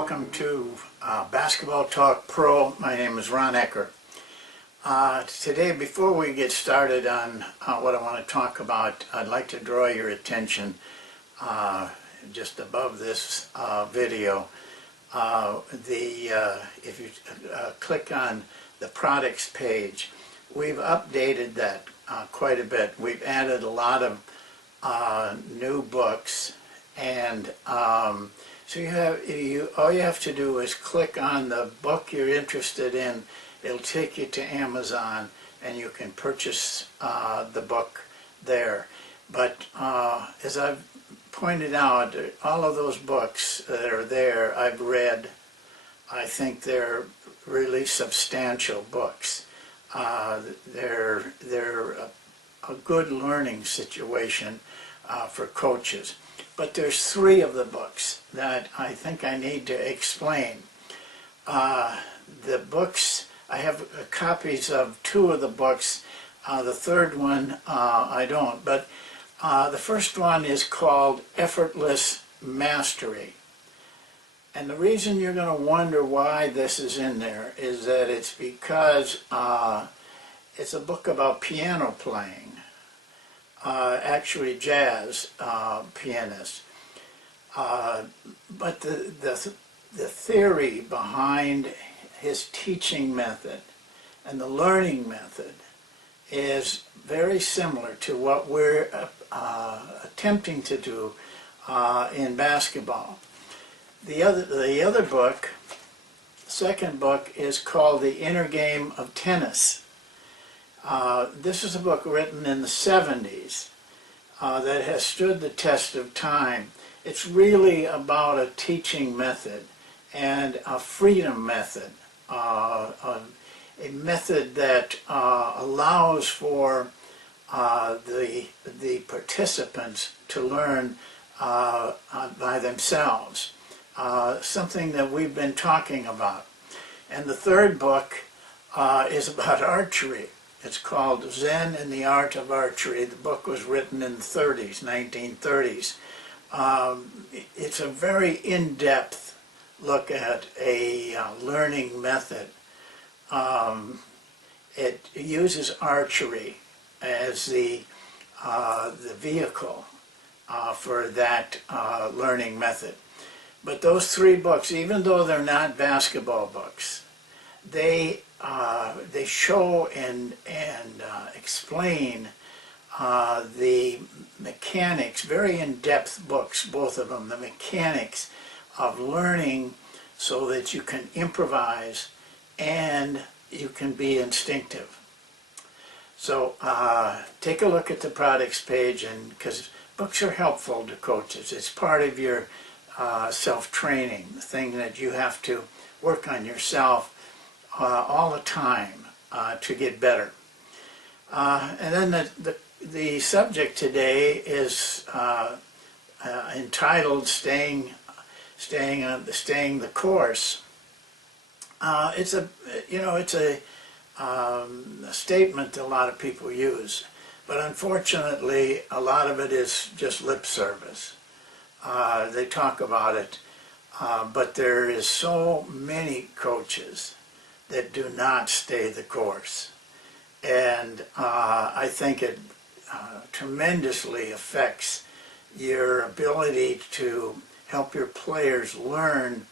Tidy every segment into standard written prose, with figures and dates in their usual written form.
welcome to Basketball Talk Pro. My name is Ron Ekker. Today, before we get started on what I want to talk about, I'd like to draw your attention just above this video. If you click on the products page, we've updated that quite a bit. We've added a lot of new books, and so all you have to do is click on the book you're interested in. It'll take you to Amazon, and you can purchase the book there. But as I've pointed out, all of those books that are there, I've read. I think they're really substantial books. They're a good learning situation for coaches. But there's three of the books that I think I need to explain. The books, I have copies of two of the books. The third one I don't. But the first one is called Effortless Mastery. And the reason you're going to wonder why this is in there is that it's because it's a book about piano playing. Actually jazz pianist. But the theory behind his teaching method and the learning method is very similar to what we're attempting to do in basketball. The other book, the second book, is called The Inner Game of Tennis. This is a book written in the 70s that has stood the test of time. It's really about a teaching method and a freedom method, a method that allows for the participants to learn by themselves, something that we've been talking about. And the third book is about archery. It's called Zen and the Art of Archery. The book was written in the 30s, 1930s. It's a very in-depth look at a learning method. It uses archery as the vehicle for that learning method. But those three books, even though they're not basketball books, they show and explain the mechanics, very in-depth books, both of them, the mechanics of learning so that you can improvise and you can be instinctive. So take a look at the products page, and because books are helpful to coaches. It's part of your self-training, the thing that you have to work on yourself all the time to get better. And then the subject today is entitled "Staying the Course." It's a statement that a lot of people use, but unfortunately, a lot of it is just lip service. They talk about it, but there is so many coaches that do not stay the course. And I think it tremendously affects your ability to help your players learn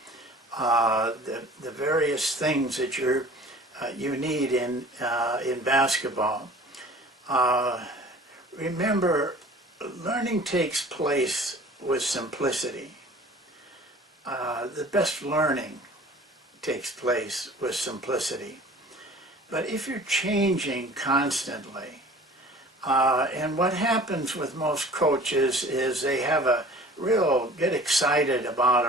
the various things that you need in basketball. Remember, learning takes place with simplicity. The best learning takes place with simplicity. But if you're changing constantly, and what happens with most coaches is they have get excited about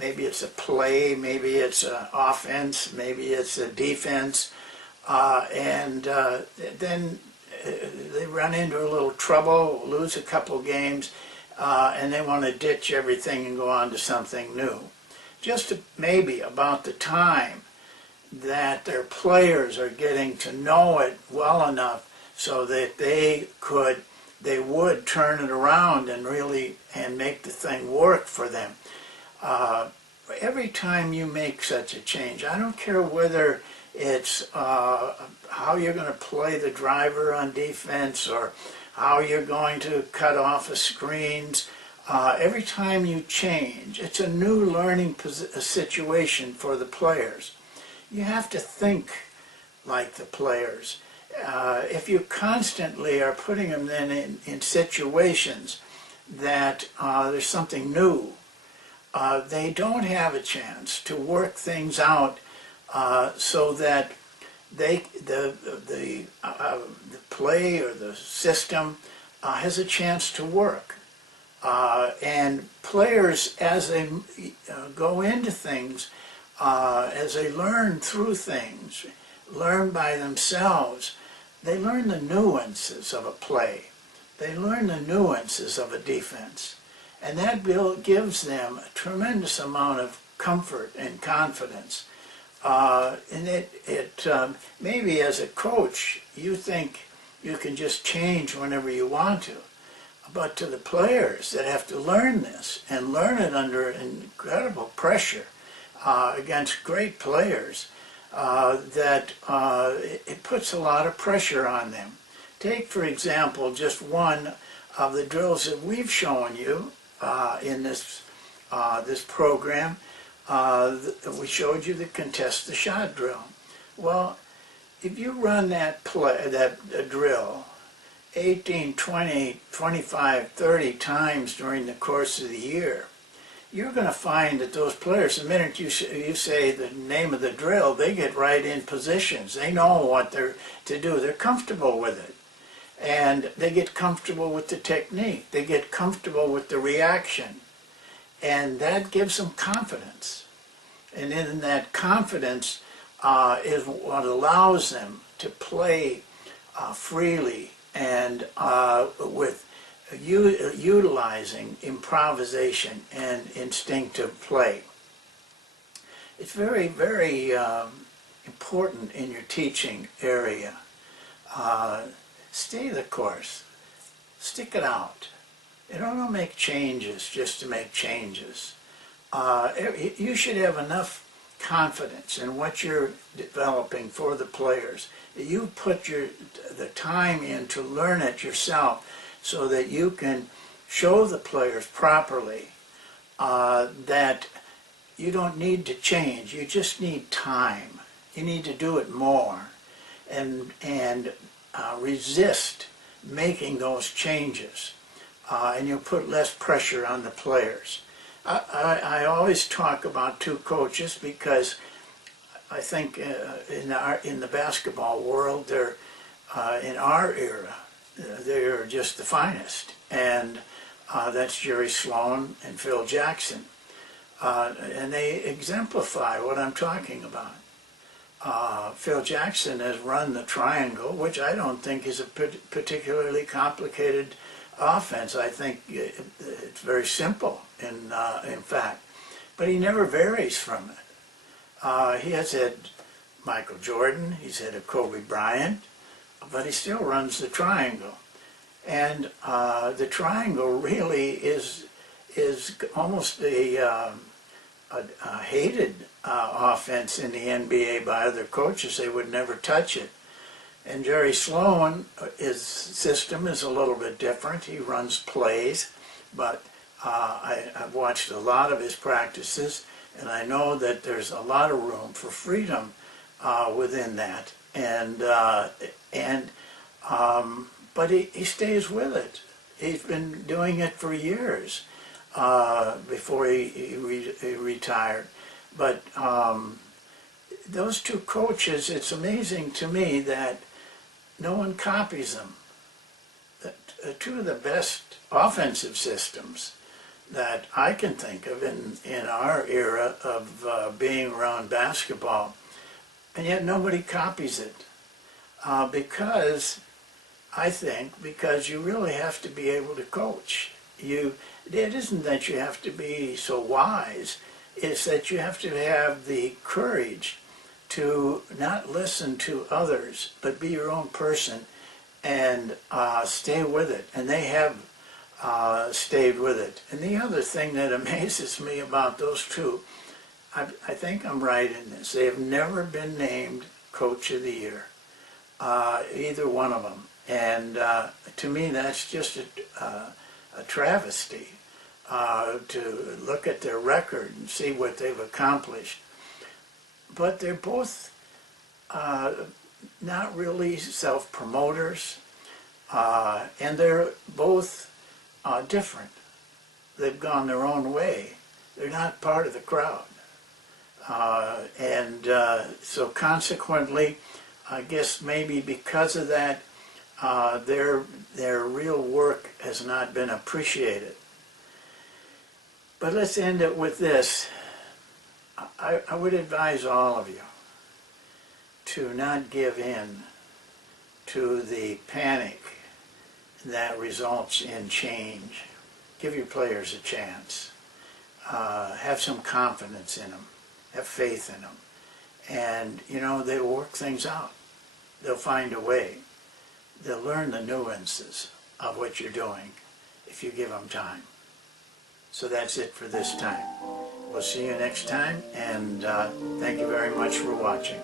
maybe it's a play, maybe it's an offense, maybe it's a defense, and then they run into a little trouble, lose a couple games, and they want to ditch everything and go on to something new. Just maybe about the time that their players are getting to know it well enough so that they would turn it around and really make the thing work for them. every time you make such a change, I don't care whether it's how you're going to play the driver on defense or how you're going to cut off the screens. Every time you change, it's a new learning situation for the players. You have to think like the players. If you constantly are putting them then in situations that there's something new, they don't have a chance to work things out so that the play or the system has a chance to work. And players, as they go into things, as they learn through things, learn by themselves, they learn the nuances of a play. They learn the nuances of a defense. And that gives them a tremendous amount of comfort and confidence. And maybe as a coach, you think you can just change whenever you want to. But to the players that have to learn this and learn it under incredible pressure against great players, it puts a lot of pressure on them. Take, for example, just one of the drills that we've shown you in this program. We showed you the contest the shot drill. Well, if you run that drill 18, 20, 25, 30 times during the course of the year, you're going to find that those players, the minute you say the name of the drill, they get right in positions. They know what they're to do. They're comfortable with it. And they get comfortable with the technique. They get comfortable with the reaction. And that gives them confidence. And in that confidence is what allows them to play freely and with utilizing improvisation and instinctive play. It's very, very important in your teaching area. Stay the course. Stick it out. You don't make changes just to make changes. You should have enough confidence in what you're developing for the players. You put the time in to learn it yourself so that you can show the players properly that you don't need to change. You just need time. You need to do it more and resist making those changes. And you'll put less pressure on the players. I always talk about two coaches because I think in the basketball world, they're in our era, they're just the finest, and that's Jerry Sloan and Phil Jackson, and they exemplify what I'm talking about. Phil Jackson has run the triangle, which I don't think is a particularly complicated offense. I think it's very simple in fact, but he never varies from it. He has had Michael Jordan, he's had a Kobe Bryant, but he still runs the triangle. And the triangle really is almost a hated offense in the NBA by other coaches. They would never touch it. And Jerry Sloan, his system is a little bit different. He runs plays, but I've watched a lot of his practices, and I know that there's a lot of room for freedom within that. But he stays with it. He's been doing it for years before he retired. But those two coaches, it's amazing to me that no one copies them. Two of the best offensive systems that I can think of in our era of being around basketball, and yet nobody copies it. Because you really have to be able to coach. It isn't that you have to be so wise, it's that you have to have the courage to not listen to others, but be your own person and stay with it. And they have stayed with it. And the other thing that amazes me about those two I think I'm right in this. They have never been named Coach of the Year, either one of them. And to me, that's just a travesty to look at their record and see what they've accomplished. But they're both not really self-promoters, and they're both different. They've gone their own way. They're not part of the crowd. So consequently, I guess maybe because of that, their real work has not been appreciated. But let's end it with this. I would advise all of you to not give in to the panic that results in change. Give your players a chance. Have some confidence in them. Have faith in them. And, you know, they'll work things out. They'll find a way. They'll learn the nuances of what you're doing if you give them time. So that's it for this time. We'll see you next time, and thank you very much for watching.